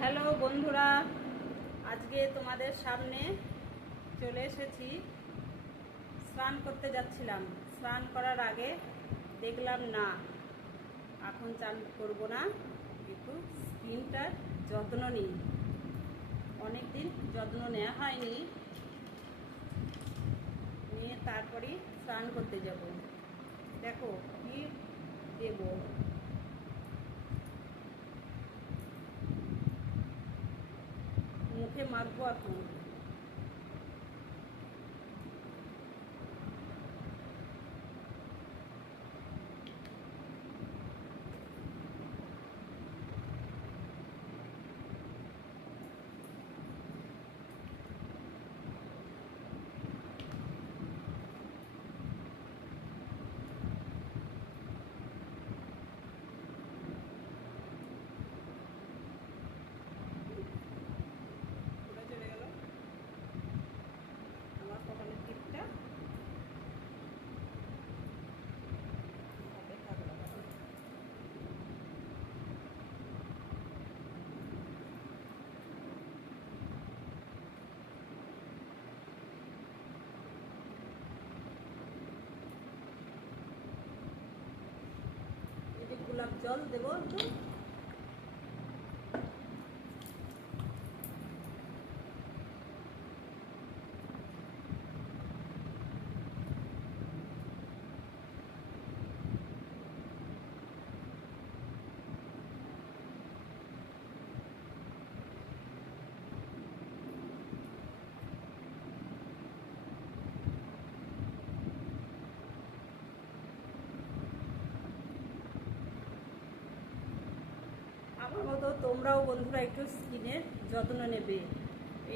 Hello বন্ধুরা, আজকে তোমাদের সামনে চলে এসেছি। স্নান করতে যাচ্ছিলাম, স্নান করার আগে দেখলাম না এখন চান করব না, একটু স্কিনটার যত্ন নিই। অনেক দিন যত্ন নেওয়া হয়নি, নিয়ে তারপরেই স্নান করতে যাব। দেখো কি দেব, মুখে মাখবো এখন। চলে গেল আমার কপালের টিপটা। গোলাপ জল দেবো একটু। আমার মতো তোমরাও বন্ধুরা একটু স্কিনের যত্ন নেবে।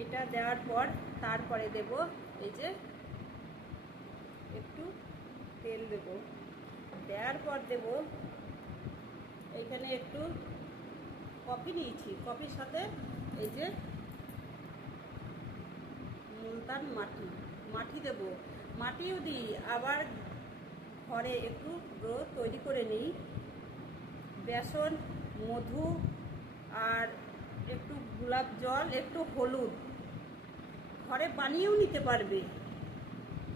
এটা দেওয়ার পর তারপরে দেব এই যে একটু তেল দেব। দেওয়ার পর দেব এইখানে একটু কফি নিয়েছি, কফির সাথে এই যে মুলতান মাটি মাটি দেব। মাটিও দিই, আবার ঘরে একটু ডো তৈরি করে নিই। বেসন, মধু আর একটু গোলাপ জল, একটু হলুদ ঘরে বানিয়েও নিতে পারবে।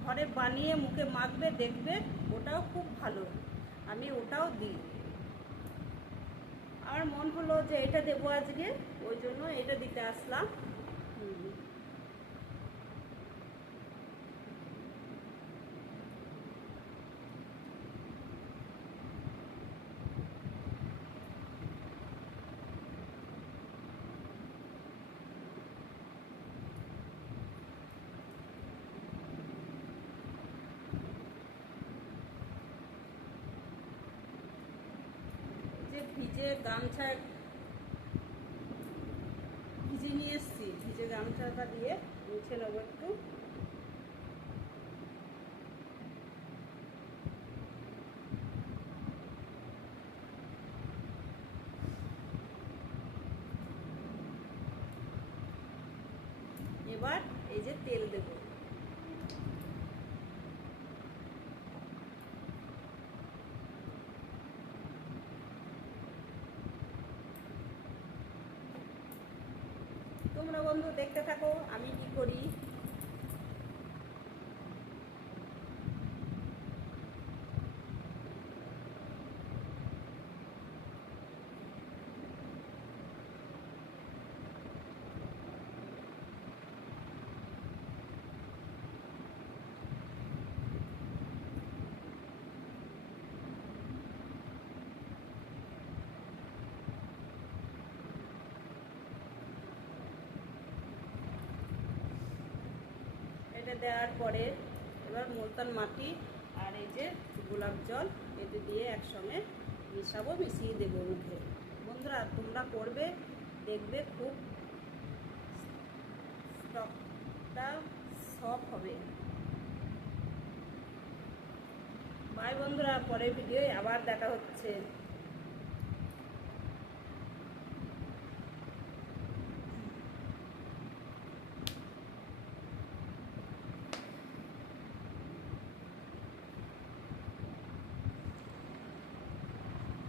ঘরে বানিয়ে মুখে মাখবে, দেখবে ওটাও খুব ভালো। আমি ওটাও দিই। আমার মন হলো যে এটা দেবো আজকে, ওই জন্য এটা দিতে আসলাম। ভিজে গামছা ভিজে নিয়ে এসছি, ভিজে গামছাটা দিয়ে মুছে নেবো একটু। এবার এই যে তেল দেব। তোমরা বন্ধু দেখতে থাকো আমি কি করি। এটা দেওয়ার পরে এবার মুলতান মাটি আর এই যে গোলাপ জল এটা দিয়ে একসঙ্গে মিশাবো, মিশিয়ে দেবো মুখে। বন্ধুরা তোমরা করবে, দেখবে খুব স্টকটা সফট হবে। বাই বন্ধুরা, পরের ভিডিওয় আবার দেখা হচ্ছে।